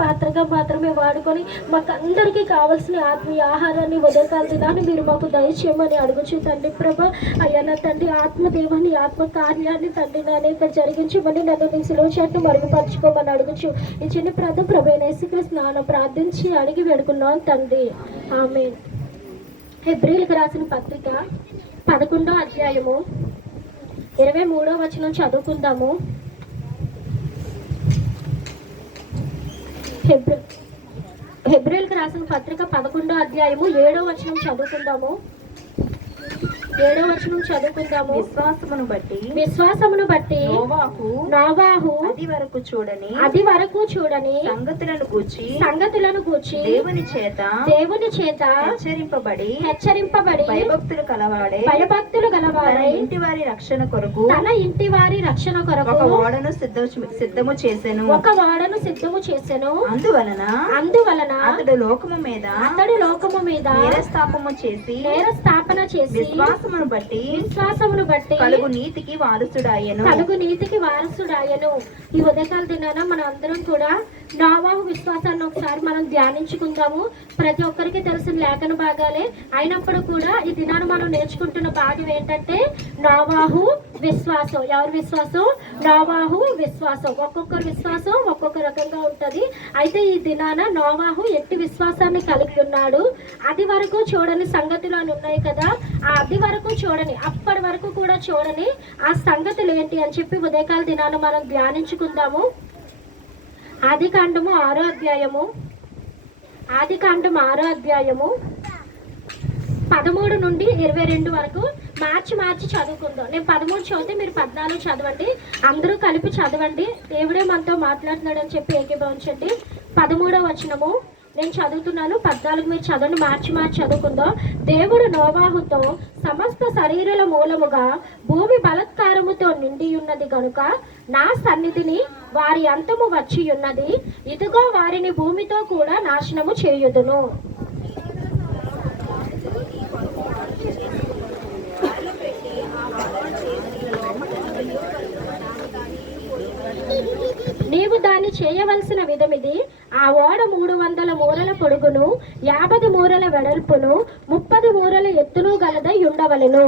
పాత్రగా మాత్రమే వాడుకొని మాకందరికీ కావాల్సిన ఆత్మీయ ఆహారాన్ని ఉదయకాల దినాన్ని మీరు మాకు దయచేయమని అడుగుచు తండ్రి ప్రభ. అయ్యా నా తండ్రి ఆత్మదేవాన్ని ఆత్మ కార్యాన్ని తండ్రి అనేక జరిగించమని నన్ను నీ శిలువ చేత మరుగుపరచుకోమని అడుగుచు ఈ చిన్న ప్రభు యేసుక్రీస్తు నామమున ప్రార్థించి అడిగి వేడుకున్నాం తండ్రి, ఆమేన్. హెబ్రీయులకు రాసిన పత్రిక 11వ అధ్యాయము 23వ వచనం చదువుకుందాము. హెబ్రీయులకు రాసిన పత్రిక 11వ అధ్యాయము 7వ వచనం చదువుకుందాము. 7వ వచనం చదువుకుందాము. విశ్వాసమును బట్టి నోవాహు అది వరకు చూడని సంగతులను గూర్చి దేవుని చేత హెచ్చరింపబడి భయభక్తులు గలవాడై తన ఇంటి వారి రక్షణ కొరకు ఒక ఓడను సిద్ధము చేసెను. అందువలన అతడు లోకము మీద నేరస్థాపన చేసి విశ్వాసమును బట్టి కలుగు నీతికి వారసుడాయను. ఈ ఉదయకాల దినాన మన అందరం కూడా నోవాహు విశ్వాసాన్ని ఒకసారి మనం ధ్యానించుకుందాము. ప్రతి ఒక్కరికి తెలిసిన లేఖన భాగాలే అయినప్పుడు కూడా ఈ దినాన మనం నేర్చుకుంటున్న భాగం ఏంటంటే నోవాహు విశ్వాసం. ఎవరి విశ్వాసం? నోవాహు విశ్వాసం. ఒక్కొక్కరి విశ్వాసం ఒక్కొక్క రకంగా ఉంటది. అయితే ఈ దినాన నోవాహు ఎట్టి విశ్వాసాన్ని కలిగి ఉన్నాడు. అది వరకు చూడని సంగతులు అని ఉన్నాయి కదా, ఆ అది వరకు చూడని, అప్పటి వరకు కూడా చూడని ఆ సంగతులు ఏంటి అని చెప్పి ఉదయకాల దినాన మనం ధ్యానించుకుందాము. ఆదికాండము 6వ అధ్యాయము 13 నుండి 22 వరకు మార్చి చదువుకుందాం. నేను 13 చదివితే మీరు 14 చదవండి. అందరూ కలిపి చదవండి. దేవుడే మనతో మాట్లాడుతున్నాడు అని చెప్పి ఏకీభవించండి. 13వ వచనము నేను చదువుతున్నాను, 14 మీరు చదవండి. మార్చి చదువుకుందాం. దేవుడు నోవాహుతో సమస్త శరీరాల మూలముగా భూమి బలత్కారముతో నిండి ఉన్నది గనుక నా సన్నిధిని వారి అంతము వచ్చి ఉన్నది. ఇదిగో వారిని భూమితో కూడా నాశనము చేయుదును. నీవు దాన్ని చేయవలసిన విధమిది: ఆ ఓడ 300 మూరల పొడుగును 50 మూరల వెడల్పును 30 మూరల ఎత్తును గలదై ఉండవలెను.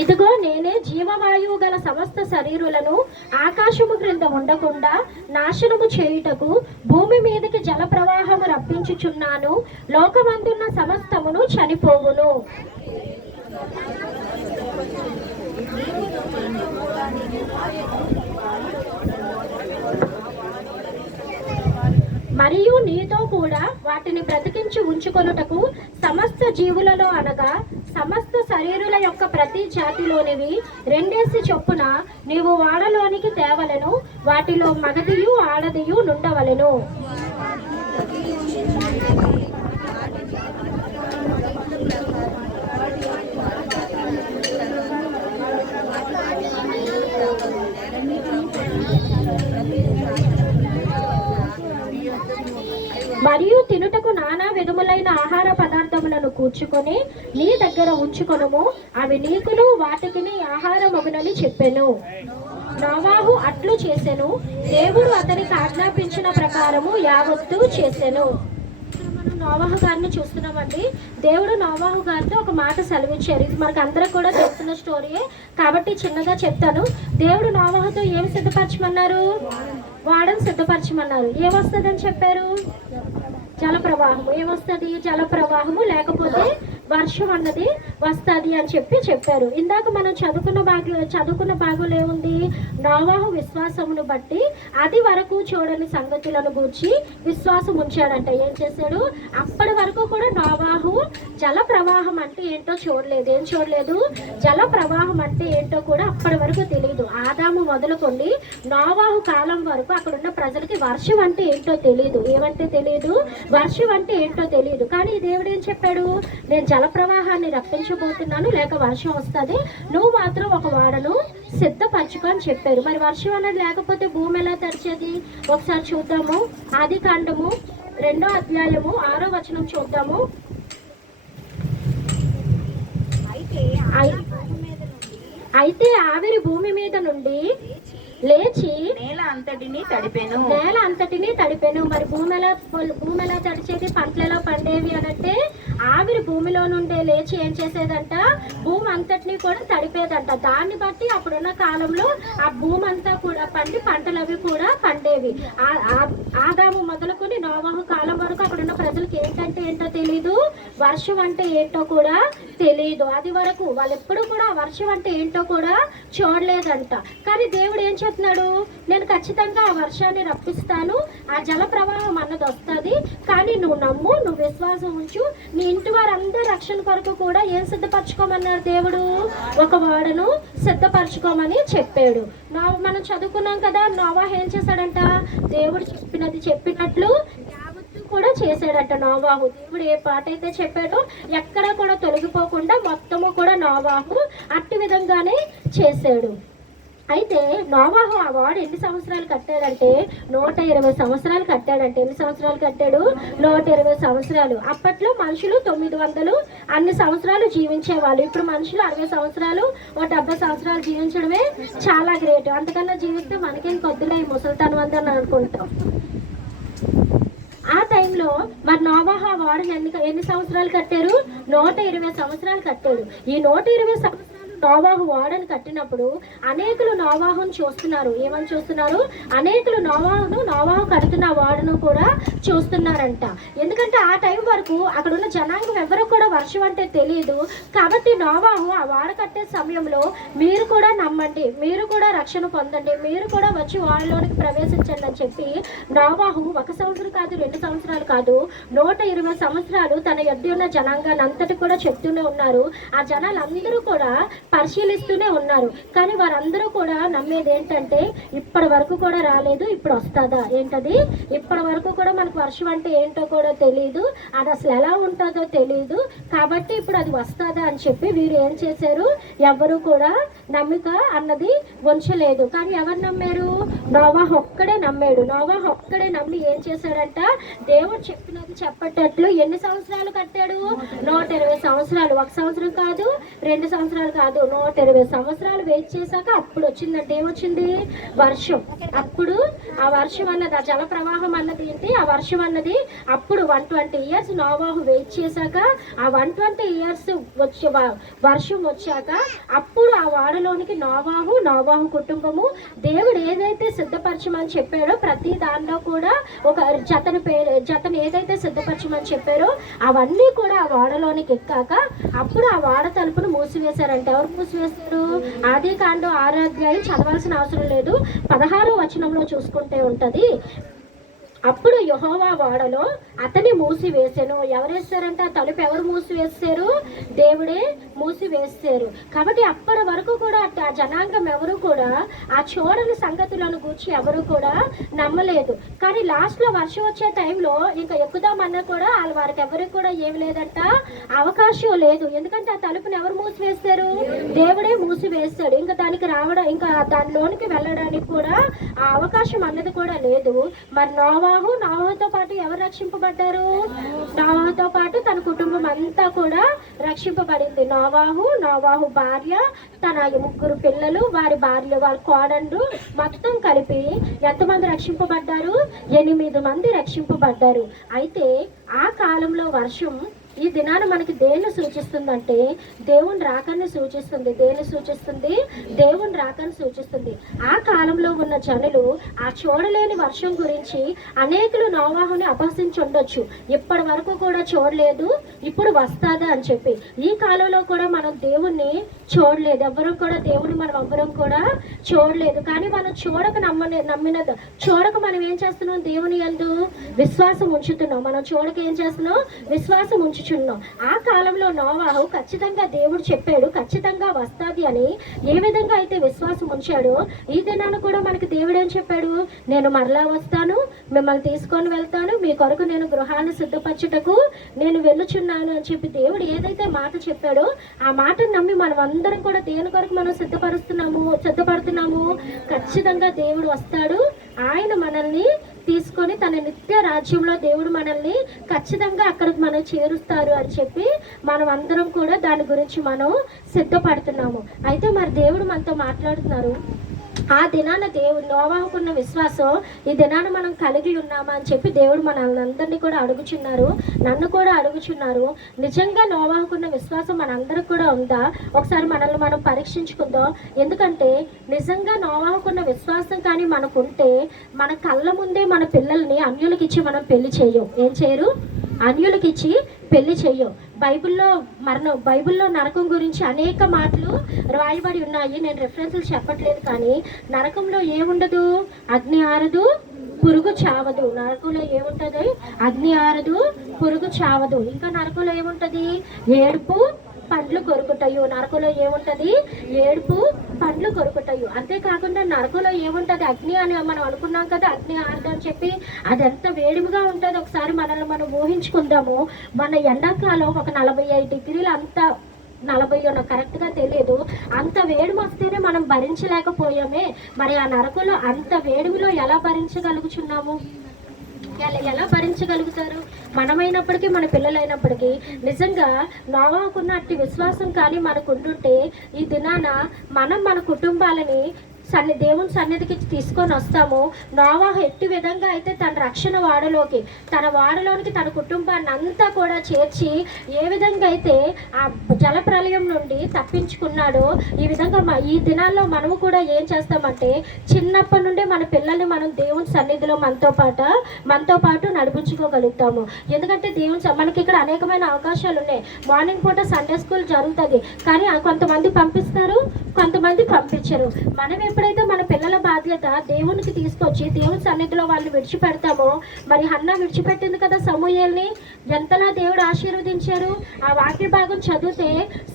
ఇదిగో నేనే జీవవాయువు గల సమస్త శరీరులను ఆకాశము క్రింద ఉండకుండా నాశనము చేయుటకు భూమి మీదకి జల ప్రవాహము రప్పించుచున్నాను. లోకమందున్న సమస్తమును చనిపోవును. మరియు నీతో కూడా వాటిని బ్రతికించి ఉంచుకొనుటకు సమస్త జీవులలో అనగా సమస్త శరీరుల యొక్క ప్రతి జాతిలోనివి 2 చొప్పున నీవు వాడలోనికి తేవలెను. వాటిలో మగదియు ఆడదియు నుండవలెను. మరియు తినుటకు నానా విధములైన ఆహార పదార్థములను కూర్చుకొని నీ దగ్గర ఉంచుకొనుము. అవి నీకును వాటికిని ఆహారమగునని చెప్పెను. నోవాహు అట్లు చేసెను. దేవుడు అతనికి ఆజ్ఞాపించిన ప్రకారము యావత్తు చేసెను. మనం నోవాహు గారిని చూస్తున్నామండి. దేవుడు నోవాహు గారితో ఒక మాట సెలవిచ్చారు. ఇది మనకు అందరికి కూడా తెలిసిన స్టోరీయే కాబట్టి చిన్నగా చెప్తాను. దేవుడు నోవాహుతో ఏమి సిద్ధపరచమన్నారు? వాడని సిద్ధపరచమన్నారు. ఏమొస్తుందని చెప్పారు? జలప్రవాహము. ఏమొస్తుంది? జలప్రవాహము, లేకపోతే వర్షం అన్నది వస్తుంది అని చెప్పారు. ఇందాక మనం చదువుకున్న భాగంలో ఏముంది? నోవాహు విశ్వాసమును బట్టి అది వరకు చూడని సంగతులను గూర్చి విశ్వాసం ఉంచాడంట. ఏం చేశాడు? అప్పటి వరకు కూడా నోవాహు జల ప్రవాహం అంటే ఏంటో చూడలేదు. ఏం చూడలేదు? జల ప్రవాహం అంటే ఏంటో కూడా అప్పటి వరకు తెలియదు. ఆదాము మొదలుకొని నోవాహు కాలం వరకు అక్కడ ఉన్న ప్రజలకి వర్షం అంటే ఏంటో తెలియదు. ఏమంటే తెలియదు? వర్షం అంటే ఏంటో తెలియదు. కానీ దేవుడు ఏం చెప్పాడు? నేను జల ప్రవాహాన్ని రప్పించబోతున్నాను, లేక వర్షం వస్తుంది, నువ్వు మాత్రం ఒక వాడను సిద్ధపరచుకో అని చెప్పారు. మరి వర్షం అనేది లేకపోతే భూమి ఎలా తడిచేది? ఒకసారి చూద్దాము. ఆదికాండము 2వ అధ్యాయము 6వ వచనం చూద్దాము. అయితే ఆవిరి భూమి మీద నుండి లేచి నేల అంతటిని తడిపెను. మరి భూమి ఎలా తడిచేది, పంటలు ఎలా పండేవి అనంటే ఆవిరి భూమిలో నుండే లేచి ఏం చేసేదంట, భూమి అంతటిని కూడా తడిపేదంట. దాన్ని బట్టి అప్పుడున్న కాలంలో ఆ భూమి అంతా కూడా పండి పంటలు అవి కూడా పండేవి. ఆదాము మొదలుకొని నోవాహు కాలం వరకు అక్కడున్న ప్రజలకు ఏంటో తెలీదు, వర్షం అంటే ఏంటో కూడా తెలీదు. అది వరకు వాళ్ళు ఎప్పుడు కూడా వర్షం అంటే ఏంటో కూడా చూడలేదంట. కానీ దేవుడు ఏం చెప్తున్నాడు, నేను ఖచ్చితంగా ఆ వర్షాన్ని రప్పిస్తాను, ఆ జల ప్రవాహం అన్నది వస్తుంది, కానీ నువ్వు నమ్ము, నువ్వు విశ్వాసం ఉంచు, నీ ఇంటి వారందరూ రక్షణ కొరకు కూడా ఏం సిద్ధపరచుకోమన్నారు దేవుడు, ఒక వాడను సిద్ధపరచుకోమని చెప్పాడు. మనం చదువుకున్నాం కదా, నోవాహు ఏం చేశాడంట, దేవుడు చెప్పినట్లు కూడా చేశాడట నోవాహు. దేవుడు ఏ పాట అయితే చెప్పాడో ఎక్కడ కూడా తొలగిపోకుండా మొత్తము కూడా నోవాహు అట్టి విధంగానే చేశాడు. అయితే నోవాహు ఆ వాడు ఎన్ని సంవత్సరాలు కట్టాడంటే 120 సంవత్సరాలు కట్టాడంటే. ఎన్ని సంవత్సరాలు కట్టాడు, 120 సంవత్సరాలు. అప్పట్లో మనుషులు 900 అన్ని సంవత్సరాలు జీవించేవాళ్ళు. ఇప్పుడు మనుషులు 60 సంవత్సరాలు 70 సంవత్సరాలు జీవించడమే చాలా గ్రేట్. అంతకన్నా జీవిస్తే మనకేం కొద్దులే ఈ ముసలితనం అందని అనుకుంటాం. ఆ టైంలో మరి నోవాహు వాడు ఎన్ని సంవత్సరాలు కట్టారు, 120 సంవత్సరాలు కట్టాడు. ఈ 120 సంవత్సరాలు నోవాహు వాడని కట్టినప్పుడు అనేకులు నోవాహును చూస్తున్నారు. ఏమని చూస్తున్నారు, అనేకులు నోవాహు కడుతున్న వాడును కూడా చూస్తున్నారంట. ఎందుకంటే ఆ టైం వరకు అక్కడ ఉన్న జనాంగం ఎవరు కూడా వర్షం అంటే తెలియదు. కాబట్టి నోవాహు ఆ వాడ కట్టే సమయంలో మీరు కూడా నమ్మండి, మీరు కూడా రక్షణ పొందండి, మీరు కూడా వచ్చి వాడలోనికి ప్రవేశించండి అని చెప్పి నోవాహు 1 సంవత్సరం కాదు, 2 సంవత్సరాలు కాదు, 120 సంవత్సరాలు తన యొద్ద ఉన్న జనాంగాన్ని అంతటి కూడా చెప్తూనే ఉన్నారు. ఆ జనాలు అందరూ కూడా పరిశీలిస్తూనే ఉన్నారు. కానీ వారందరూ కూడా నమ్మేది ఏంటంటే ఇప్పటి వరకు కూడా రాలేదు, ఇప్పుడు వస్తుందా, ఏంటది ఇప్పటి వరకు కూడా మనకు వర్షం అంటే ఏంటో కూడా తెలియదు, అది అసలు ఎలా ఉంటుందో తెలియదు, కాబట్టి ఇప్పుడు అది వస్తుందా అని చెప్పి వీరు ఏం చేశారు, ఎవరు కూడా నమ్మిక అన్నది ఉంచలేదు. కానీ ఎవరు నమ్మారు, నోవాహు ఒక్కడే నమ్మాడు. నోవాహు ఒక్కడే నమ్మి ఏం చేశాడంట, దేవుడు చెప్పినది చెప్పేటట్లు ఎన్ని సంవత్సరాలు కట్టాడు, 120 సంవత్సరాలు. 1 సంవత్సరం కాదు, 2 సంవత్సరాలు కాదు, 120 సంవత్సరాలు వెయిట్ చేశాక అప్పుడు వచ్చిందంటే ఏమొచ్చింది, వర్షం. అప్పుడు ఆ వర్షం అన్నది, ఆ జల ప్రవాహం అన్నది ఏంటి, ఆ వర్షం అన్నది అప్పుడు 120 ఇయర్స్ నోవాహు వెయిట్ చేశాక ఆ 120 ఇయర్స్ వర్షం వచ్చాక అప్పుడు ఆ వాడలోనికి నోవాహు కుటుంబము దేవుడు ఏదైతే సిద్ధపరచమని చెప్పాడో ప్రతి దానిలో కూడా ఒక జతను ఏదైతే సిద్ధపరచమని చెప్పారో అవన్నీ కూడా ఆ వాడలోనికి ఎక్కాక అప్పుడు ఆ వాడ తలుపును మూసివేశారంటే. ఎవరు మూసివేస్తారు, ఆదికాండం 6వ అధ్యాయం చదవాల్సిన అవసరం లేదు, 16వ వచనంలో చూసుకుంటే ఉంటది. అప్పుడు యెహోవా వాడలో అతని మూసివేసాను. ఎవరేస్తారంటే ఆ తలుపు ఎవరు మూసివేస్తారు, దేవుడే మూసివేస్తారు. కాబట్టి అప్పటి వరకు కూడా ఆ జనాంగం ఎవరు కూడా ఆ చూడని సంగతులను గూర్చి ఎవరు కూడా నమ్మలేదు. కానీ లాస్ట్లో వర్షం వచ్చే టైంలో ఇంకా ఎక్కుదామన్నా కూడా వారికి ఎవరికి కూడా ఏమి లేదంట, అవకాశం లేదు. ఎందుకంటే ఆ తలుపుని ఎవరు మూసివేస్తారు, దేవుడే మూసివేస్తాడు. ఇంకా దానికి రావడం, ఇంకా దానిలోనికి వెళ్ళడానికి కూడా ఆ అవకాశం అన్నది కూడా లేదు. మరి నోవాహుతో పాటు ఎవరు రక్షింపబడ్డారు, నోవాహుతో పాటు తన కుటుంబం అంతా కూడా రక్షింపబడింది. నోవాహు భార్య, తన 3 పిల్లలు, వారి భార్య, వాళ్ళ కోడళ్ళు మొత్తం కలిపి ఎంతమంది రక్షింపబడ్డారు, 8 మంది రక్షింపబడ్డారు. అయితే ఆ కాలంలో వర్షం ఈ దినాన మనకి దేన్ని సూచిస్తుందంటే దేవుని రాకని సూచిస్తుంది. దేన్ని సూచిస్తుంది, దేవుని రాకని సూచిస్తుంది. ఆ కాలంలో ఉన్న జనులు ఆ చూడలేని వర్షం గురించి అనేకులు నోవాహుని అపహసించి ఉండొచ్చు. ఇప్పటి వరకు కూడా చూడలేదు, ఇప్పుడు వస్తాదా అని చెప్పి. ఈ కాలంలో కూడా మనం దేవుణ్ణి చూడలేదు, ఎవ్వరం కూడా దేవుని మనం ఎవ్వరం కూడా చూడలేదు. కానీ మనం చూడక మనం ఏం చేస్తున్నాం, దేవుని యందు విశ్వాసం ఉంచుతున్నాం. మనం చూడక ఏం చేస్తున్నాం, విశ్వాసం ఉంచుతున్నాం. ఆ కాలంలో నోవాహు ఖచ్చితంగా దేవుడు చెప్పాడు ఖచ్చితంగా వస్తాది అని ఏ విధంగా అయితే విశ్వాసం ఉంచాడో ఈ దినాన కూడా మనకి దేవుడు ఏం చెప్పాడు, నేను మరలా వస్తాను, మిమ్మల్ని తీసుకొని వెళ్తాను, మీ కొరకు నేను గృహాన్ని సిద్ధపరచుటకు నేను వెళ్ళుచున్నాను అని చెప్పి దేవుడు ఏదైతే మాట చెప్పాడో ఆ మాటను నమ్మి మనం అందరం కూడా దేని కొరకు మనం సిద్ధపడుతున్నాము, ఖచ్చితంగా దేవుడు వస్తాడు, ఆయన మనల్ని తీసుకొని తన నిత్య రాజ్యంలో దేవుడు మనల్ని ఖచ్చితంగా అక్కడికి మనం చేరుస్తారు అని చెప్పి మనం అందరం కూడా దాని గురించి మనం సిద్ధపడుతున్నాము. అయితే మరి దేవుడు మనతో మాట్లాడుతున్నారు. ఆ దినాన దేవుడు నోవాహుకున్న విశ్వాసం ఈ దినాన మనం కలిగి ఉన్నామా అని చెప్పి దేవుడు మనల్ని అందరినీ కూడా అడుగుచున్నారు, నన్ను కూడా అడుగుచున్నారు. నిజంగా నోవాహుకున్న విశ్వాసం మనందరికి కూడా ఉందా? ఒకసారి మనల్ని మనం పరీక్షించుకుందాం. ఎందుకంటే నిజంగా నోవాహుకున్న విశ్వాసం కానీ మనకుంటే మన కళ్ళ ముందే మన పిల్లల్ని అన్యులకి ఇచ్చి మనం పెళ్లి చేయం. ఏం చేయరు? అన్యులకి ఇచ్చి పెళ్లి చెయ్యం. బైబిల్లో నరకం గురించి అనేక మాటలు రాయబడి ఉన్నాయి. నేను రెఫరెన్స్లు చెప్పట్లేదు, కానీ నరకంలో ఏముండదు? అగ్ని ఆరదు, పురుగు చావదు. నరకంలో ఏముంటది? అగ్ని ఆరదు, పురుగు చావదు. ఇంకా నరకంలో ఏముంటది? ఏడుపు, పండ్లు కొరుకుతాయి. నరకంలో ఏముంటది? ఏడుపు, పండ్లు కొరుకుతాయి. అంతేకాకుండా నరకంలో ఏముంటది? అగ్ని అని మనం అనుకున్నాం కదా, అగ్ని ఆరదు అని చెప్పి. అది ఎంత వేడిగా ఉంటుంది ఒకసారి మనల్ని మనం ఊహించుకుందాము. మన ఎండాకాలం ఒక 45 డిగ్రీలు, అంత 40 కరెక్ట్గా తెలియదు, అంత వేడిమి వస్తేనే మనం భరించలేకపోయామే. మరి ఆ నరకంలో అంత వేడిమిలో ఎలా భరించగలుగుచున్నాము? ఎలా భరించగలుగుతారు? మనమైనప్పటికీ మన పిల్లలైనప్పటికీ నిజంగా నోవాహుకున్న అట్టి విశ్వాసం కానీ మనకు ఉంటుంటే ఈ దినాన మనం మన కుటుంబాలని దేవుని సన్నిధికి తీసుకొని వస్తాము. నోవాహు ఎట్టి విధంగా అయితే తన రక్షణ వాడలోనికి తన కుటుంబాన్ని అంతా కూడా చేర్చి ఏ విధంగా అయితే ఆ జలప్రలయం నుండి తప్పించుకున్నాడో, ఈ విధంగా ఈ దినాల్లో మనము కూడా ఏం చేస్తామంటే చిన్నప్పటి నుండి మన పిల్లల్ని మనం దేవుని సన్నిధిలో మనతో పాటు నడిపించుకోగలుగుతాము. ఎందుకంటే మనకి ఇక్కడ అనేకమైన అవకాశాలు ఉన్నాయి. మార్నింగ్ పూట సండే స్కూల్ జరుగుతుంది, కానీ కొంతమంది పంపిస్తారు, కొంతమంది పంపించరు. మనం ఎప్పుడైతే మన పిల్లల బాధ్యత దేవునికి తీసుకొచ్చి దేవుని సన్నిధిలో వాళ్ళు విడిచిపెడతామో, మరి హన్నా విడిచిపెట్టింది కదా సమూయేల్ని, ఎంతలా దేవుడు ఆశీర్వదించారు. ఆ వాక్య భాగం చదివితే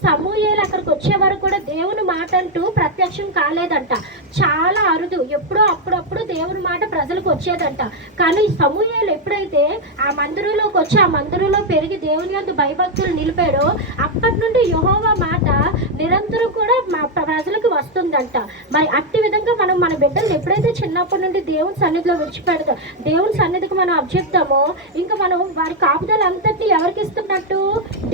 సమూయేలు అక్కడికి వచ్చే వరకు కూడా దేవుని మాట అంటూ ప్రత్యక్షం కాలేదంట. చాలా అరుదు, ఎప్పుడో అప్పుడప్పుడు దేవుని మాట ప్రజలకు వచ్చేదంట. కానీ సమూయేలు ఎప్పుడైతే ఆ మందిరంలోకి వచ్చి ఆ మందిరంలో పెరిగి దేవుని యందు భయభక్తులు నిలిపాడో, అప్పటి నుండి యెహోవా మాట నిరంతరం కూడా ప్రజలకు వస్తుందంట. మరి అట్టి విధంగా మనం మన బిడ్డలు ఎప్పుడైతే చిన్నప్పటి నుండి దేవుని సన్నిధిలో విడిచిపెడతాం, దేవుని సన్నిధికి మనం అప్పచెప్తామో, ఇంకా మనం వారి కాపుదల అంతటి ఎవరికి ఇస్తున్నట్టు?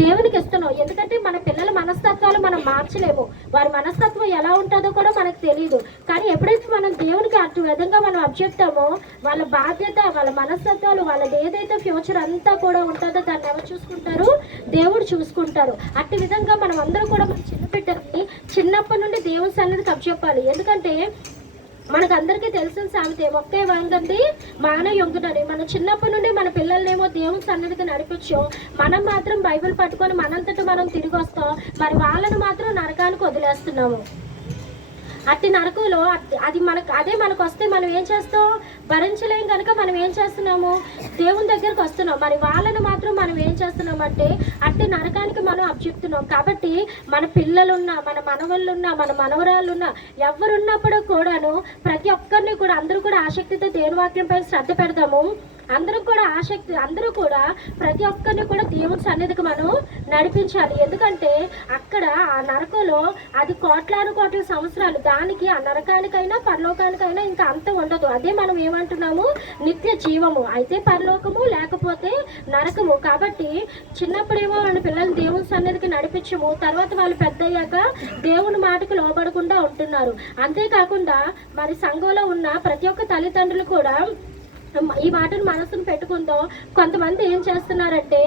దేవునికి ఇస్తున్నాం. ఎందుకంటే మన పిల్లల మనస్తత్వాలు మనం మార్చలేము, వారి మనస్తత్వం ఎలా ఉంటుందో కూడా మనకు తెలియదు. కానీ ఎప్పుడైతే మనం దేవునికి అటు విధంగా మనం అప్పచెప్తామో, వాళ్ళ బాధ్యత, వాళ్ళ మనస్తత్వాలు, వాళ్ళది ఏదైతే ఫ్యూచర్ అంతా కూడా ఉంటుందో దాన్ని ఎవరు చూసుకుంటారు? దేవుడు చూసుకుంటారు. అట్టి విధంగా మనం అందరూ కూడా మన చిన్న బిడ్డల్ని చిన్నప్పటి నుండి దేవుని సన్నిధికి అప్పచెప్పాలి. ఎందుకంటే మనకు అందరికీ తెలిసిన సామెతే, ఒకే వంగంది మాన యొంగునని. మనం చిన్నప్పటి నుండి మన పిల్లల్నేమో దేవుని సన్నిధికి నడిపించాం, మనం మాత్రం బైబిల్ పట్టుకొని మనంతట మనం తిరిగి వస్తాం, మరి వాళ్ళని మాత్రం నరకానికి వదిలేస్తున్నాము. అట్టి నరకంలో అదే మనకు వస్తే మనం ఏం చేస్తాం? భరించలేం కనుక మనం ఏం చేస్తున్నాము? దేవుని దగ్గరకు వస్తున్నాం. మరి వాళ్ళని మాత్రం మనం ఏం చేస్తున్నామంటే అట్టి నరకానికి మనం అప్పచెప్తున్నాం. కాబట్టి మన పిల్లలున్నా, మన మనవళ్ళున్నా, మన మనవరాళ్ళున్నా, ఎవరున్నప్పుడు కూడాను ప్రతి ఒక్కరిని కూడా అందరూ కూడా ఆసక్తితో దేవుని వాక్యంపై శ్రద్ధ పెడతాము. అందరూ కూడా ప్రతి ఒక్కరిని కూడా దేవుని సన్నిధికి మనం నడిపించాలి. ఎందుకంటే అక్కడ ఆ నరకంలో అది కోట్ల సంవత్సరాలు, దానికి ఆ నరకానికైనా పరలోకానికైనా ఇంకా అంత ఉండదు. అదే మనం ఏమంటున్నాము? నిత్య జీవము. అయితే పరలోకము, లేకపోతే నరకము. కాబట్టి చిన్నప్పుడేమో మన పిల్లల్ని దేవుని సన్నిధికి నడిపించము, తర్వాత వాళ్ళు పెద్ద అయ్యాక దేవుని మాటకు లోబడకుండా ఉంటున్నారు. అంతేకాకుండా మరి సంఘంలో ఉన్న ప్రతి ఒక్క తల్లిదండ్రులు కూడా ఈ మాటను మనసును పెట్టుకుందాం. కొంతమంది ఏం చేస్తున్నారంటే,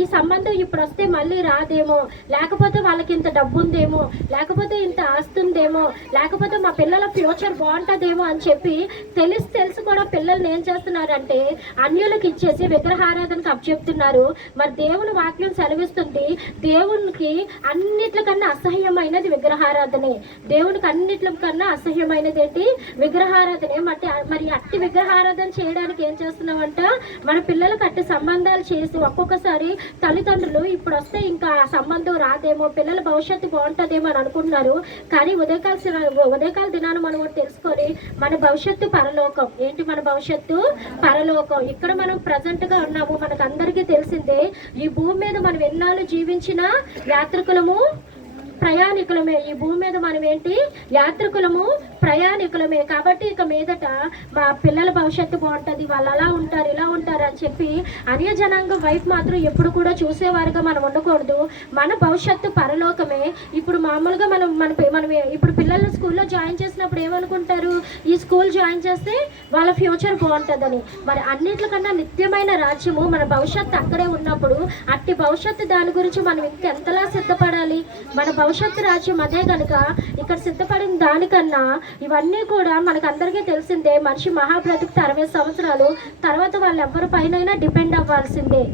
ఈ సంబంధం ఇప్పుడు వస్తే మళ్ళీ రాదేమో, లేకపోతే వాళ్ళకి ఇంత డబ్బు ఉందేమో, లేకపోతే ఇంత ఆస్తుందేమో, లేకపోతే మా పిల్లల ఫ్యూచర్ బాగుంటుందేమో అని చెప్పి తెలిసి కూడా పిల్లల్ని ఏం చేస్తున్నారంటే అన్యులకు ఇచ్చేసి విగ్రహారాధనకు అప్పచెప్తున్నారు. మరి దేవుని వాక్యం సెలవిస్తుంది, దేవునికి అన్నిట్లకన్నా అసహ్యమైనది విగ్రహారాధనే. దేవునికి అన్నిట్లకన్నా అసహ్యమైనది ఏంటి? విగ్రహారాధనే. మరి అట్టి విగ్రహారాధన చేయడం ఏం చేస్తున్నామంట? మన పిల్లలకు అట్టి సంబంధాలు చేసి ఒక్కొక్కసారి తల్లిదండ్రులు ఇప్పుడు వస్తే ఇంకా ఆ సంబంధం రాదేమో, పిల్లల భవిష్యత్తు బాగుంటుందేమో అని అనుకుంటున్నారు. కానీ ఉదయకాల దినాన్ని మనం తెలుసుకొని మన భవిష్యత్తు పరలోకం. ఏంటి మన భవిష్యత్తు? పరలోకం. ఇక్కడ మనం ప్రజెంట్ గా ఉన్నాము, మనకు అందరికీ తెలిసిందే. ఈ భూమి మీద మనం ఎన్నాళ్ళు జీవించిన యాత్రికులము, ప్రయాణికులమే. ఈ భూమి మీద మనం ఏంటి? యాత్రికులము, ప్రయాణికులమే. కాబట్టి ఇక మీదట మా పిల్లల భవిష్యత్తు బాగుంటుంది, వాళ్ళు అలా ఉంటారు ఇలా ఉంటారు అని చెప్పి అన్య జనాంగం వైపు మాత్రం ఎప్పుడు కూడా చూసేవారుగా మనం ఉండకూడదు. మన భవిష్యత్తు పరలోకమే. ఇప్పుడు మామూలుగా మనం ఇప్పుడు పిల్లల్ని స్కూల్లో జాయిన్ చేసినప్పుడు ఏమనుకుంటారు, ఈ స్కూల్ జాయిన్ చేస్తే వాళ్ళ ఫ్యూచర్ బాగుంటుందని. మరి అన్నిటికన్నా నిత్యమైన రాజ్యము మన భవిష్యత్తు అక్కడే ఉన్నప్పుడు అట్టి భవిష్యత్తు దాని గురించి మనం ఇంకెంతలా సిద్ధపడాలి. మన భవిష్యత్తు రాజ్యం అదే కనుక ఇక్కడ సిద్ధపడిన దానికన్నా ఇవన్నీ కూడా మనకు అందరికీ తెలిసిందే. మనిషి మహాబ్రతుకు 60 సంవత్సరాలు తర్వాత వాళ్ళు ఎవరి పైన డిపెండ్ అవ్వాల్సిందే.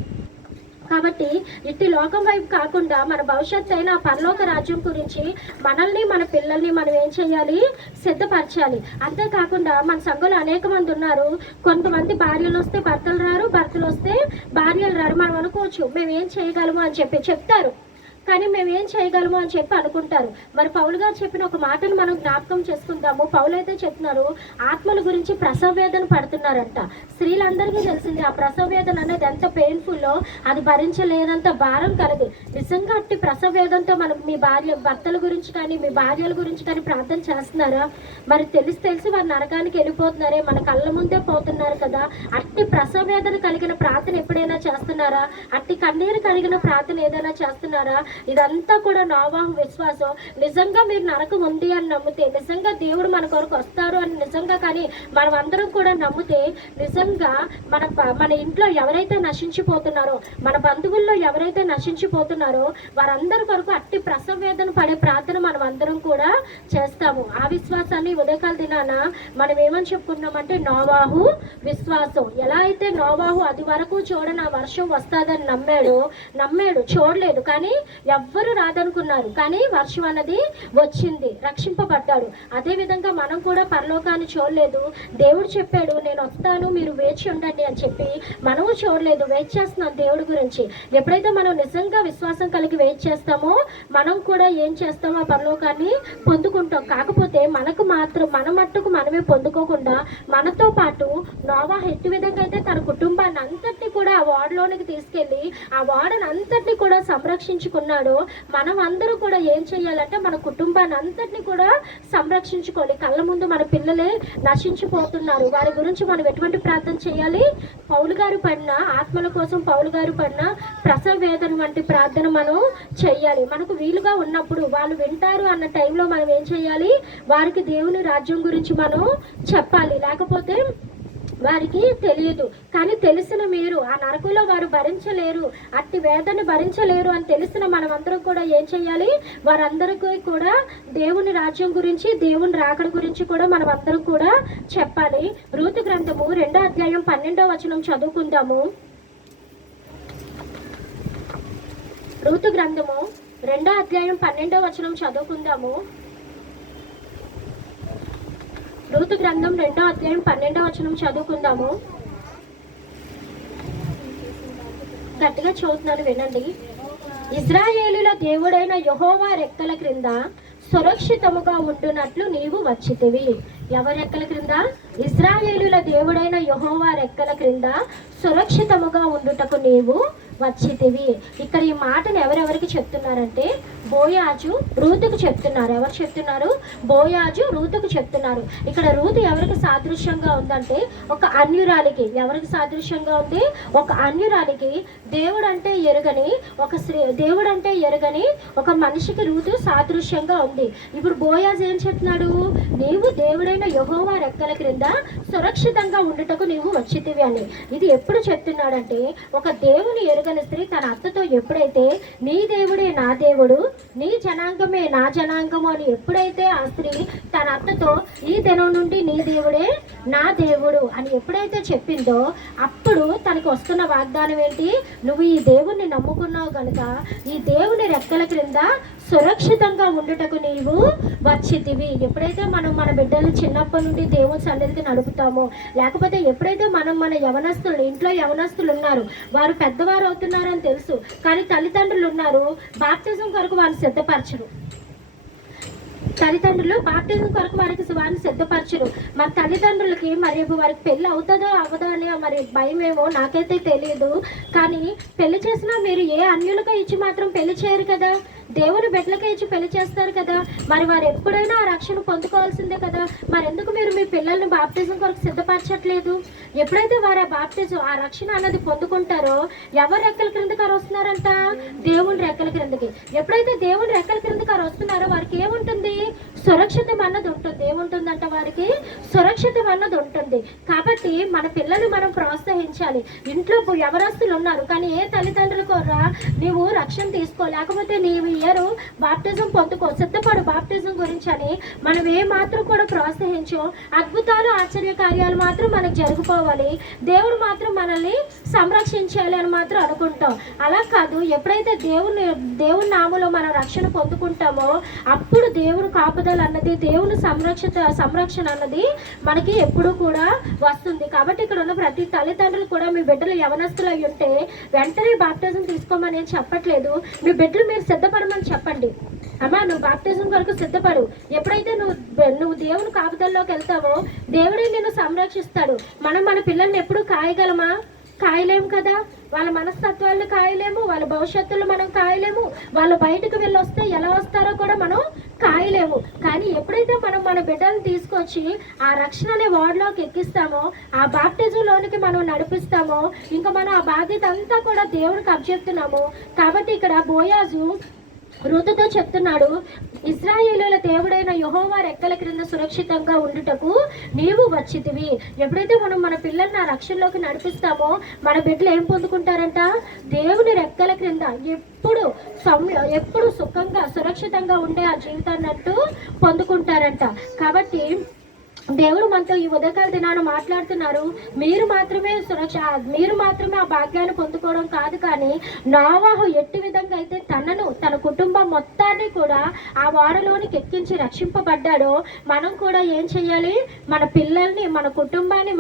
కాబట్టి ఇట్టి లోకం వైపు కాకుండా మన భవిష్యత్తు అయిన పరలోక రాజ్యం గురించి మనల్ని మన పిల్లల్ని మనం ఏం చేయాలి, సిద్ధపరచాలి. అంతేకాకుండా మన సంఘంలో అనేక మంది ఉన్నారు. కొంతమంది భార్యలు వస్తే భర్తలు రారు, భర్తలు వస్తే భార్యలు రారు. మనం అనుకోవచ్చు మేము ఏం చేయగలము అని చెప్తారు, కానీ మేము ఏం చేయగలము అని చెప్పి అనుకుంటారు. మరి పౌలు గారు చెప్పిన ఒక మాటను మనం జ్ఞాపకం చేసుకుందాము. పౌలు అయితే చెప్తున్నారు, ఆత్మల గురించి ప్రసవ వేదన పడుతున్నారంట. స్త్రీలందరికీ తెలిసింది ఆ ప్రసవ వేదన అనేది ఎంత పెయిన్ఫుల్లో, అది భరించలేనంత భారం కలదు. నిజంగా అట్టి ప్రసవ వేదనతో మనం మీ భర్తల గురించి కానీ మీ భార్యల గురించి కానీ ప్రార్థన చేస్తున్నారా? మరి తెలిసి వారు నరకానికి వెళ్ళిపోతున్నారే, మన కళ్ళ ముందే పోతున్నారు కదా. అట్టి ప్రసవ వేదన కలిగిన ప్రార్థన ఎప్పుడైనా చేస్తున్నారా? అట్టి కన్నీరు కలిగిన ప్రార్థన ఏదైనా చేస్తున్నారా? ఇదంతా కూడా నోవాహు విశ్వాసం. నిజంగా మీరు నరకం ఉంది అని నమ్మితే, నిజంగా దేవుడు మన కొరకు వస్తారు అని నిజంగా కానీ మనం అందరం కూడా నమ్మితే, నిజంగా మన ఇంట్లో ఎవరైతే నశించిపోతున్నారో, మన బంధువుల్లో ఎవరైతే నశించిపోతున్నారో వారందరి కొరకు అట్టి ప్రసవ వేదన పడే ప్రార్థన మనం అందరం కూడా చేస్తాము. ఆ విశ్వాసాన్ని ఉదయకాల దినాన మనం ఏమని చెప్పుకున్నామంటే నోవాహు విశ్వాసం. ఎలా అయితే నోవాహు అది వరకు చూడని ఆ వర్షం వస్తుందని నమ్మాడు, చూడలేదు, కానీ ఎవ్వరు రాదనుకున్నారు, కానీ వర్షం అన్నది వచ్చింది, రక్షింపబడ్డాడు. అదే విధంగా మనం కూడా పరలోకాన్ని చూడలేదు, దేవుడు చెప్పాడు నేను వస్తాను మీరు వేచి ఉండండి అని చెప్పి మనము చూడలేదు, వెయిట్ చేస్తున్నాం దేవుడి గురించి. ఎప్పుడైతే మనం నిజంగా విశ్వాసం కలిగి వెయిట్ చేస్తామో మనం కూడా ఏం చేస్తామో ఆ పరలోకాన్ని పొందుకుంటాం. కాకపోతే మన మట్టుకు మనమే పొందుకోకుండా మనతో పాటు నోవాహు ఎట్టి విధంగా అయితే తన కుటుంబాన్ని అంతటిని కూడా ఆ ఓడలోనికి తీసుకెళ్ళి ఆ ఓడను అంతటిని కూడా సంరక్షించుకున్నాడు. మనం అందరూ కూడా ఏం చేయాలంటే మన కుటుంబాన్ని అంతటిని కూడా సంరక్షించుకోవాలి. కళ్ళ ముందు మన పిల్లలే నశించిపోతున్నారు, వారి గురించి మనం ఎటువంటి ప్రార్థన చేయాలి? పౌలు గారు పడిన ఆత్మల కోసం పౌలు గారు పడిన ప్రసవ వేదన వంటి ప్రార్థన మనం చెయ్యాలి. మనకు వీలుగా ఉన్నప్పుడు వాళ్ళు వింటారు అన్న టైంలో మనం ఏం చేయాలి, వారికి దేవుని రాజ్యం గురించి మనం చెప్పాలి. లేకపోతే వారికి తెలియదు. కానీ తెలిసిన మీరు ఆ నరకంలో వారు భరించలేరు, అట్టి వేదన భరించలేరు అని తెలిసిన మనమందరం కూడా ఏం చేయాలి, వారందరికీ కూడా దేవుని రాజ్యం గురించి దేవుని రాకడ గురించి కూడా మనం అందరం కూడా చెప్పాలి. రూతు గ్రంథము 2వ అధ్యాయం 12వ వచనం చదువుకుందాము. రూతు గ్రంథము 2వ అధ్యాయం 12వ వచనం చదువుకుందాము. రూతు గ్రంథం 2వ అధ్యాయం 12వ వచనం చదువుకుందాము. గట్టిగా చదువుతున్నాను వినండి. ఇశ్రాయేలుల దేవుడైన యెహోవా రెక్కల క్రింద సురక్షితముగా ఉండునట్లు నీవు వచ్చితివి. ఎవరి రెక్కల క్రింద? ఇశ్రాయేలుల దేవుడైన యెహోవా రెక్కల క్రింద సురక్షితముగా ఉండుటకు నీవు వచ్చితివి. ఇక్కడ ఈ మాటను ఎవరెవరికి చెప్తున్నారంటే బోయాజు రూతుకు చెప్తున్నారు. ఎవరు చెప్తున్నారు? బోయాజు రూతుకు చెప్తున్నారు. ఇక్కడ రూతు ఎవరికి సాదృశ్యంగా ఉందంటే ఒక అన్యురాలికి. ఎవరికి సాదృశ్యంగా ఉంది? ఒక అన్యురాలికి. దేవుడు అంటే ఎరగని ఒక మనిషికి రూతు సాదృశ్యంగా ఉంది. ఇప్పుడు బోయాజు ఏం చెప్తున్నాడు? నీవు దేవుడైన యెహోవా రెక్కల క్రింద సురక్షితంగా ఉండుటకు నీవు వచ్చితివి అని. ఇది ఎప్పుడు చెప్తున్నాడంటే ఒక దేవుని ఎరుగని స్త్రీ తన అత్తతో ఎప్పుడైతే నీ దేవుడే నా దేవుడు, నీ జనాంగమే నా జనాంగము అని ఎప్పుడైతే ఆ స్త్రీ తన అత్తతో ఈ దినం నుండి నీ దేవుడే నా దేవుడు అని ఎప్పుడైతే చెప్పిందో అప్పుడు తనకు వస్తున్న వాగ్దానం ఏంటి? నువ్వు ఈ దేవుణ్ణి నమ్ముకున్నావు కనుక ఈ దేవుని రెక్కల క్రింద సురక్షితంగా ఉండుటకు నీవు వచ్చితివి. ఎప్పుడైతే మనం మన బిడ్డల్ని చిన్నప్పటి నుండి దేవుని సన్నిధికి నడుపుతామో, లేకపోతే ఎప్పుడైతే మనం మన ఇంట్లో యవనస్తులు ఉన్నారు, వారు పెద్దవారు అవుతున్నారని తెలుసు, కానీ తల్లిదండ్రులు ఉన్నారు బాప్తిజం కొరకు వారిని సిద్ధపరచరు. తల్లిదండ్రులు బాప్తిజం కొరకు వారిని సిద్ధపరచరు. మన తల్లిదండ్రులకి మరి వారికి పెళ్ళి అవుతుందో అవ్వదో అని మరి భయమేమో, నాకైతే తెలియదు. కానీ పెళ్లి చేసినా మీరు ఏ అన్యులుగా ఇచ్చి మాత్రం పెళ్లి చేయరు కదా. దేవుని బిడ్డలకే ఇచ్చి పెళ్లి చేస్తారు కదా, మరి వారు ఎప్పుడైనా ఆ రక్షణ పొందుకోవాల్సిందే కదా. మరి ఎందుకు మీరు మీ పిల్లల్ని బాప్టిజం కొరకు సిద్ధపరచట్లేదు? ఎప్పుడైతే వారు ఆ బాప్టిజం ఆ రక్షణ అన్నది పొందుకుంటారో ఎవరు రెక్కల క్రిందకి వారు వస్తున్నారంట? దేవుని రెక్కల క్రిందకి. ఎప్పుడైతే దేవుని రెక్కల క్రిందకి వారు వస్తున్నారో వారికి ఏముంటుంది? సురక్షితం అన్నది ఉంటుంది. ఏముంటుందంట? వారికి సురక్షితం అన్నది ఉంటుంది. కాబట్టి మన పిల్లలు మనం ప్రోత్సహించాలి. ఇంట్లో ఎవరస్తులు ఉన్నారు కానీ ఏ తల్లిదండ్రులు కూడా నీవు రక్షణ తీసుకో, లేకపోతే నీవు ఇయరు బాప్టిజం పొందుకో, సిద్ధపడు బాప్టిజం గురించి అని మనం ఏ మాత్రం కూడా ప్రోత్సహించో, అద్భుతాలు ఆశ్చర్య కార్యాలు మాత్రం మనకు జరిగిపోవాలి, దేవుడు మాత్రం మనల్ని సంరక్షించాలి అని మాత్రం అనుకుంటాం. అలా కాదు. ఎప్పుడైతే దేవుని నామములో మనం రక్షణ పొందుకుంటామో అప్పుడు దేవుడు కాపుదల అన్నది, దేవుని సంరక్షణ అన్నది మనకి ఎప్పుడు కూడా వస్తుంది. కాబట్టి ఇక్కడ ఉన్న ప్రతి తల్లిదండ్రులు కూడా మీ బిడ్డలు యవనస్తులు అయి ఉంటే వెంటనే బాప్టిజం తీసుకోమని నేను చెప్పట్లేదు. మీ బిడ్డలు మీరు సిద్ధపడమని చెప్పండి. అమ్మా, నువ్వు బాప్టిజం కొరకు సిద్ధపడు. ఎప్పుడైతే నువ్వు దేవుని కాపుదల్లోకి వెళ్తావో దేవుడే నిన్ను సంరక్షిస్తాడు. మనం మన పిల్లల్ని ఎప్పుడు కాయగలమా? కాయలేము కదా. వాళ్ళ మనస్తత్వాలను కాయలేము, వాళ్ళ భవిష్యత్తులు మనం కాయలేము, వాళ్ళు బయటకు వెళ్ళి వస్తే ఎలా వస్తారో కూడా మనం కాయలేము. కానీ ఎప్పుడైతే మనం మన బిడ్డలను తీసుకొచ్చి ఆ రక్షణ అనే వార్డులోకి ఎక్కిస్తామో, ఆ బాప్టిజంలోనికి మనం నడిపిస్తామో, ఇంకా మనం ఆ బాధ్యత అంతా కూడా దేవునికి అప్పచెప్తున్నాము. కాబట్టి ఇక్కడ బోయాజు రూతుతో చెప్తున్నాడు, ఇశ్రాయేలుల దేవుడైన యెహోవా రెక్కల క్రింద సురక్షితంగా ఉండుటకు నీవు వచ్చితివి. ఎప్పుడైతే మనం మన పిల్లల్ని ఆ రక్షణలోకి నడిపిస్తామో మన బిడ్డలు ఏం పొందుకుంటారంట? దేవుని రెక్కల క్రింద ఎప్పుడు సుఖంగా సురక్షితంగా ఉండే ఆ జీవితాన్ని అంటూ పొందుకుంటారంట. కాబట్టి దేవుడు మనతో ఈ ఉదయకాల దినాన్ని మాట్లాడుతున్నారు. మీరు మాత్రమే ఆ భాగ్యాన్ని పొందుకోవడం కాదు, కానీ నోవాహు ఎట్టి విధంగా అయితే తన కుటుంబం మొత్తాన్ని కూడా ఆ వారలోనికి ఎక్కించి రక్షింపబడ్డాడో మనం కూడా ఏం చేయాలి? మన పిల్లల్ని, మన కుటుంబాన్ని,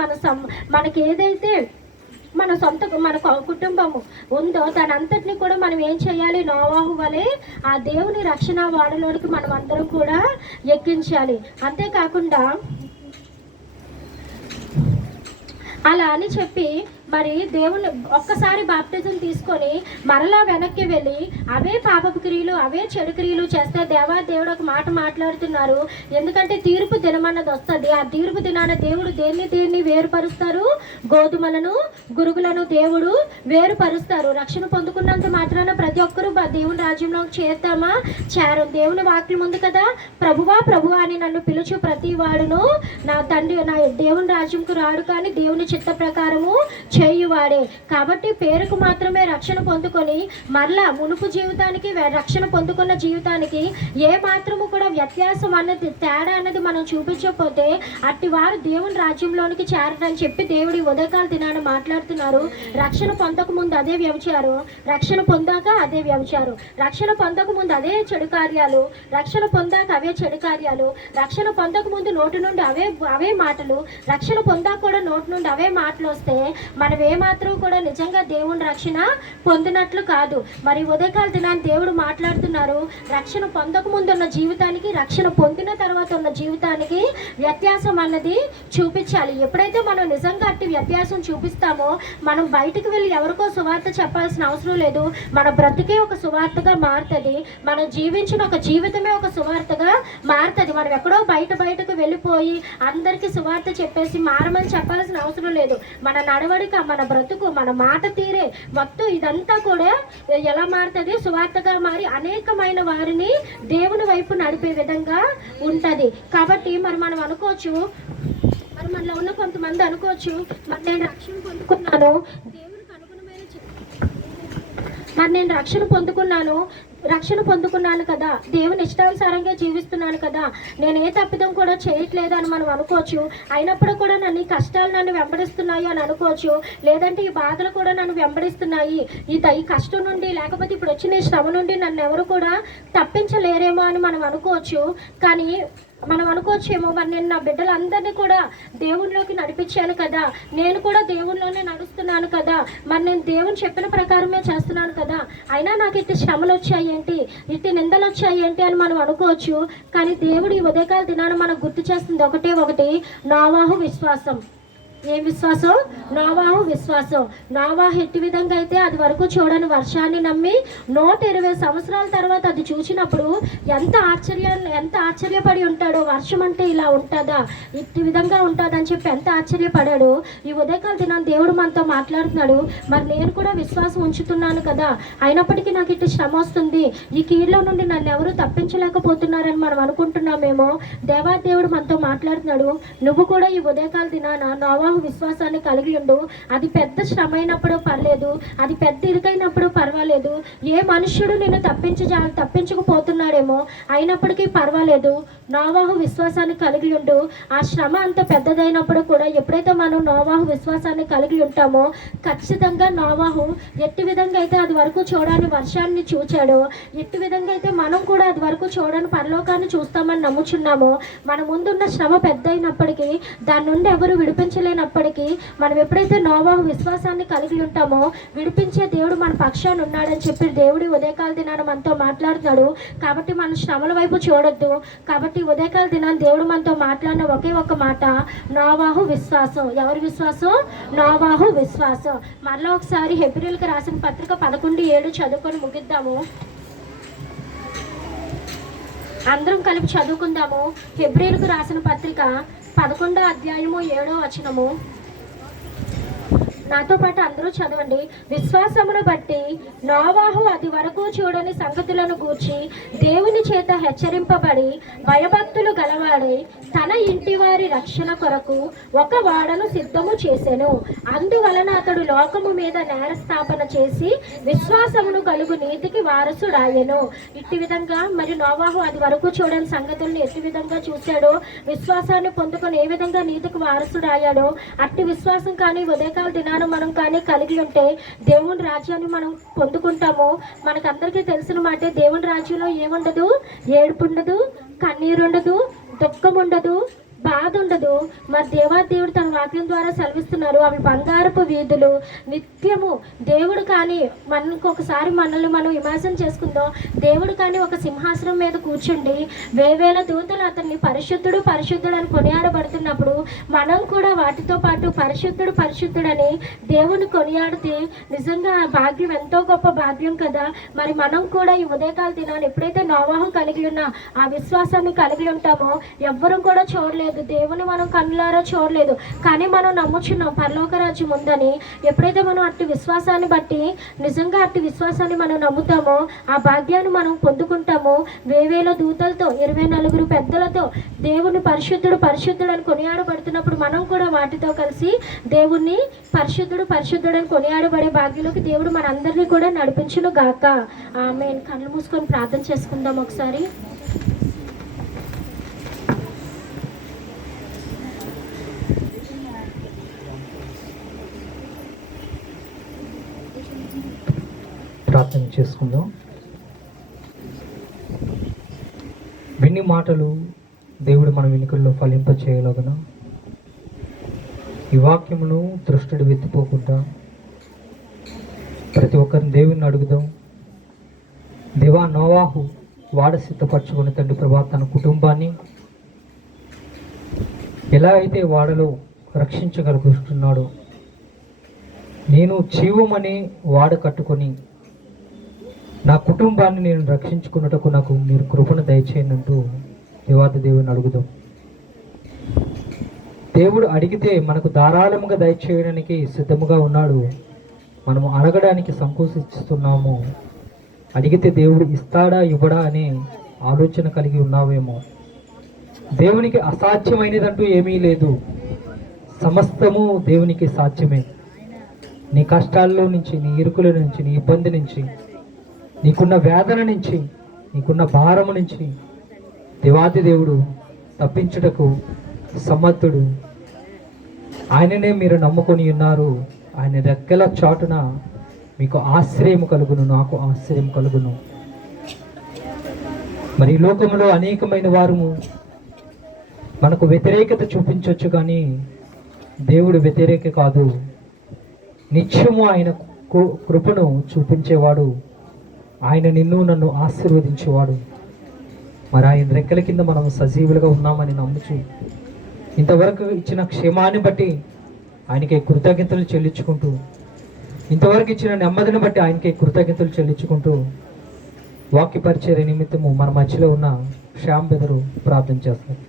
మనకి ఏదైతే మన కుటుంబము ఉందో దానంతటిని కూడా మనం ఏం చేయాలి? నోవాహు వలె ఆ దేవుని రక్షణ వాడలోనికి మనం అందరం కూడా ఎక్కించాలి. అంతేకాకుండా అలా అని చెప్పి మరి దేవుని ఒక్కసారి బాప్టిజం తీసుకొని మరలా వెనక్కి వెళ్ళి అవే పాపపు క్రియలు, అవే చెడు క్రియలు చేస్తే దేవుడు ఒక మాట మాట్లాడుతున్నారు. ఎందుకంటే తీర్పు దినమన్నది వస్తుంది. ఆ తీర్పు దినాన దేవుడు దేన్ని వేరుపరుస్తారు? గోధుమలను, గురుగులను దేవుడు వేరుపరుస్తారు. రక్షణ పొందుకున్నంత మాత్రాన ప్రతి ఒక్కరూ దేవుని రాజ్యంలోకి చేరుతామా? చేరం. దేవుని వాక్యం ఉంది కదా, ప్రభువా ప్రభువా అని నన్ను పిలుచు ప్రతి వాడును నా తండ్రి నా దేవుని రాజ్యంకు రాడు, కానీ దేవుని చిత్త ప్రకారము చేయువాడే. కాబట్టి పేరుకు మాత్రమే రక్షణ పొందుకొని మరలా మునుపు జీవితానికి రక్షణ పొందుకున్న జీవితానికి ఏ మాత్రము కూడా వ్యత్యాసం అన్నది, తేడా అన్నది మనం చూపించకపోతే అట్టి వారు దేవుని రాజ్యంలోనికి చేరని చెప్పి దేవుడి ఉదయకాల దినాన్ని మాట్లాడుతున్నారు. రక్షణ పొందక ముందు అదే వ్యభిచారం, రక్షణ పొందాక అదే వ్యభిచారం, రక్షణ పొందక ముందు అదే చెడు కార్యాలు, రక్షణ పొందాక అవే చెడు కార్యాలు, రక్షణ పొందక ముందు నోటి నుండి అవే మాటలు, రక్షణ పొందాక కూడా నోటి నుండి అవే మాటలు వస్తే మనం ఏమాత్రం కూడా నిజంగా దేవుని రక్షణ పొందినట్లు కాదు. మరి ఉదయకాల దినాన్ని దేవుడు మాట్లాడుతున్నారు, రక్షణ పొందక ముందు ఉన్న జీవితానికి, రక్షణ పొందిన తర్వాత ఉన్న జీవితానికి వ్యత్యాసం అన్నది చూపించాలి. ఎప్పుడైతే మనం నిజంగా అట్టి వ్యత్యాసం చూపిస్తామో మనం బయటకు వెళ్ళి ఎవరికో సువార్త చెప్పాల్సిన అవసరం లేదు. మన బ్రతికే ఒక సువార్తగా మారుతుంది. మనం జీవించిన ఒక జీవితమే ఒక సువార్తగా మారుతుంది. మనం ఎక్కడో బయటకు వెళ్ళిపోయి అందరికీ సువార్త చెప్పేసి మారమని చెప్పాల్సిన అవసరం లేదు. మన నడవడిక, మన బ్రతుకు, మన మాట తీరే మొత్తం ఇదంతా కూడా ఎలా మారుతుంది? సువార్తగా మారి అనేకమైన వారిని దేవుని వైపు నడిపే విధంగా ఉంటుంది. కాబట్టి మరి మనం అనుకోవచ్చు, మరి మనలో ఉన్న కొంతమంది అనుకోవచ్చు, మరి నేను రక్షణ పొందుకున్నాను, దేవునికి అనుగుణమైన మరి నేను రక్షణ పొందుకున్నాను కదా, దేవుని ఇష్టానుసారంగా జీవిస్తున్నాను కదా, నేను ఏ తప్పిదం కూడా చేయట్లేదు అని మనం అనుకోవచ్చు. అయినప్పుడు కూడా ఈ కష్టాలు నన్ను వెంబడిస్తున్నాయి అని అనుకోవచ్చు. లేదంటే ఈ బాధలు కూడా నన్ను వెంబడిస్తున్నాయి, ఈ కష్టం నుండి లేకపోతే ఇప్పుడు వచ్చిన ఈ శ్రమ నుండి నన్ను ఎవరు కూడా తప్పించలేరేమో అని మనం అనుకోవచ్చు. కానీ మనం అనుకోవచ్చేమో, మరి నేను నా బిడ్డలందరినీ కూడా దేవునిలోకి నడిపించాను కదా, నేను కూడా దేవునిలోనే నడుస్తున్నాను కదా, మరి నేను దేవుని చెప్పిన ప్రకారమే చేస్తున్నాను కదా, అయినా నాకు ఇట్టి శ్రమలు వచ్చాయి ఏంటి, ఇట్టి నిందలు వచ్చాయి ఏంటి అని మనం అనుకోవచ్చు. కానీ దేవుడు ఈ ఉదయకాల దినాన్ని మనకు గుర్తు చేస్తుంది ఒకటి, నోవాహు విశ్వాసం. ఏ విశ్వాసం? నోవాహు విశ్వాసం. నోవాహు ఎట్టి విధంగా అయితే అది వరకు చూడని వర్షాన్ని నమ్మి 120 సంవత్సరాల తర్వాత అది చూసినప్పుడు ఎంత ఆశ్చర్యపడి ఉంటాడో. వర్షం అంటే ఇలా ఉంటుందా, ఇట్టి విధంగా ఉంటుందని చెప్పి ఎంత ఆశ్చర్యపడాడు. ఈ ఉదయకాల దినాన్ని దేవుడు మనతో మాట్లాడుతున్నాడు. మరి నేను కూడా విశ్వాసం ఉంచుతున్నాను కదా, అయినప్పటికీ నాకు ఇటు శ్రమ వస్తుంది, ఈ కీడులో నుండి నన్ను ఎవరు తప్పించలేకపోతున్నారని మనం అనుకుంటున్నామేమో. దేవుడు మనతో మాట్లాడుతున్నాడు. నువ్వు కూడా ఈ ఉదయకాల దినాన నోవాహు విశ్వాసాన్ని కలిగి ఉండు. అది పెద్ద శ్రమ అయినప్పుడు పర్లేదు, అది పెద్ద ఇరుకైనప్పుడు పర్వాలేదు, ఏ మనుష్యుడు నిన్ను తప్పించకపోతున్నాడేమో అయినప్పటికీ పర్వాలేదు. నోవాహు విశ్వాసాన్ని కలిగి ఉండు. ఆ శ్రమ అంత పెద్దదైనప్పుడు కూడా ఎప్పుడైతే మనం నోవాహు విశ్వాసాన్ని కలిగి ఉంటామో ఖచ్చితంగా నోవాహు ఎట్టి విధంగా అయితే అది వరకు చూడని వర్షాన్ని చూచాడో, ఎట్టి విధంగా అయితే మనం కూడా అది వరకు చూడని పరలోకాన్ని చూస్తామని నమ్ముచున్నామో, మన ముందున్న శ్రమ పెద్ద అయినప్పటికీ దాని నుండి ఎవరు విడిపించలేనప్పటికీ మనం ఎప్పుడైతే నోవాహు విశ్వాసాన్ని కలిగి ఉంటామో విడిపించే దేవుడు మన పక్షాన్ని ఉన్నాడని చెప్పి దేవుడి ఉదయకాల దినాన్ని మనతో మాట్లాడుతున్నాడు. కాబట్టి మన శ్రమల వైపు చూడొద్దు. కాబట్టి ఉదయకాల దినాన్ని దేవుడు మనతో మాట్లాడిన ఒకే ఒక మాట, నోవాహు విశ్వాసం. ఎవరి విశ్వాసం? నోవాహు విశ్వాసం. మరలా ఒకసారి హెబ్రీయులకు రాసిన పత్రిక 11:7 చదువుకొని ముగిద్దాము. అందరం కలిపి చదువుకుందాము. హెబ్రీయులకు రాసిన పత్రిక 11వ అధ్యాయము 7వ వచనము. నాతో పాటు అందరూ చదవండి. విశ్వాసమును బట్టి నోవాహు అది వరకు చూడని సంగతులను గూర్చి దేవుని చేత హెచ్చరింపబడి భయభక్తులు గలవాడై తన ఇంటి వారి రక్షణ కొరకు ఒక వాడను సిద్ధము చేసెను. అందువలన అతడు లోకము మీద నేరస్థాపన చేసి విశ్వాసమును కలుగు నీతికి వారసుడాయెను. ఇట్టి విధంగా మరి నోవాహు అది వరకు చూడని సంగతులను ఎట్టి విధంగా చూశాడో, విశ్వాసాన్ని పొందుకొని ఏ విధంగా నీతికి వారసుడాయాడో, అట్టి విశ్వాసం కానీ ఉదయకాల దినాన్ని మనం కానీ కలిగి ఉంటే దేవుని రాజ్యాన్ని మనం పొందుకుంటాము. మనకందరికీ తెలిసిన మాటే, దేవుని రాజ్యంలో ఏముండదు? ఏడుపు ఉండదు, కన్నీరు ఉండదు, దుఃఖం ఉండదు, బాధ ఉండదు. మరి దేవుడు తన వాక్యం ద్వారా సెలవిస్తున్నారు. అవి బంగారపు వీధులు. నిత్యము దేవుడు కానీ మనకు ఒకసారి మనల్ని మనం ఇమాజిన్ చేసుకుందాం. దేవుడు కానీ ఒక సింహాసనం మీద కూర్చుండి వేవేల దూతలు అతన్ని పరిశుద్ధుడు పరిశుద్ధుడు అని కొనియాడబడుతున్నప్పుడు మనం కూడా వాటితో పాటు పరిశుద్ధుడు పరిశుద్ధుడని దేవుని కొనియాడితే నిజంగా ఆ భాగ్యం ఎంతో గొప్ప భాగ్యం కదా. మరి మనం కూడా ఈ ఉదయకాల దినాన్ని ఎప్పుడైతే నోవాహు కలిగి ఉన్న ఆ విశ్వాసాన్ని కలిగి ఉంటామో ఎవ్వరూ కూడా చూడలేదు, దేవుని మనం కళ్ళారా చూడలేదు, కానీ మనం నమ్ముచున్నాం పరలోక రాజ్యం ఉందని. ఎప్పుడైతే మనం అట్టి విశ్వాసాన్ని బట్టి నిజంగా అట్టి విశ్వాసాన్ని మనం నమ్ముతామో ఆ భాగ్యాన్ని మనం పొందుకుంటాము. వేవేల దూతలతో 24 పెద్దలతో దేవుని పరిశుద్ధుడు పరిశుద్ధుడు అని కొనియాడబడుతున్నప్పుడు మనం కూడా వాటితో కలిసి దేవుణ్ణి పరిశుద్ధుడు పరిశుద్ధుడు అని కొనియాడబడే భాగ్యంలోకి దేవుడు మనందరినీ కూడా నడిపించును గాక. ఆమేన్. కళ్ళు మూసుకొని ప్రార్థన చేసుకుందాం ఒకసారి. ప్రార్థన చేసుకుందాం. విన్ని మాటలు దేవుడు మన వెనుకల్లో ఫలింపచేయలాగున ఈ వాక్యమును దృష్టిని వెతిపోకుండా ప్రతి ఒక్కరిని దేవుని అడుగుదాం. దేవా, నోవాహు వాడ సిద్ధపరచుకుని తండ్రి ప్రభా తన కుటుంబాన్ని ఎలా అయితే వాడలో రక్షించగలుగుతున్నాడో, నేను జీవమని వాడ కట్టుకొని నా కుటుంబాన్ని నేను రక్షించుకున్నటకు నాకు మీరు కృపను దయచేయండి అంటూ దేవాది దేవుని అడుగుదాం. దేవుడు అడిగితే మనకు ధారాళముగా దయచేయడానికి సిద్ధముగా ఉన్నాడు. మనము అడగడానికి సంకోచిస్తున్నాము. అడిగితే దేవుడు ఇస్తాడా ఇవ్వడా అనే ఆలోచన కలిగి ఉన్నావేమో. దేవునికి అసాధ్యమైనదంటూ ఏమీ లేదు. సమస్తము దేవునికి సాధ్యమే. నీ కష్టాల్లో నుంచి, నీ ఇరుకుల నుంచి, నీ ఇబ్బంది నుంచి, నీకున్న వేదన నుంచి, నీకున్న భారము నుంచి దేవాది దేవుడు తప్పించుటకు సమర్థుడు. ఆయననే మీరు నమ్ముకొని ఉన్నారు. ఆయన రెక్కల చాటున మీకు ఆశ్రయం కలుగును, నాకు ఆశ్రయం కలుగును. మరి ఈ లోకంలో అనేకమైన వారు మనకు వ్యతిరేకత చూపించవచ్చు, కానీ దేవుడు వ్యతిరేక కాదు. నిత్యము ఆయన కృపను చూపించేవాడు. ఆయన నిన్ను నన్ను ఆశీర్వదించేవాడు. మరి ఆయన రెక్కల కింద మనం సజీవులుగా ఉన్నామని నమ్ముచు ఇంతవరకు ఇచ్చిన క్షేమాన్ని బట్టి ఆయనకి కృతజ్ఞతలు చెల్లించుకుంటూ, ఇంతవరకు ఇచ్చిన నెమ్మదిని బట్టి ఆయనకి కృతజ్ఞతలు చెల్లించుకుంటూ వాక్య పరిచర్య నిమిత్తము మన మధ్యలో ఉన్న శ్యామ్ బెదరు ప్రార్థన చేస్తారు.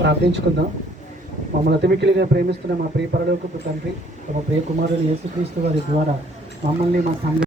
ప్రార్థించుకుందాం. మమ్మల్ని అతిమిక్కిలిగా ప్రేమిస్తున్న మా ప్రియ పరలోకపు తండ్రి, తమ ప్రియ కుమారుని యేసుక్రీస్తు వారి ద్వారా మమ్మల్ని మా సంఘ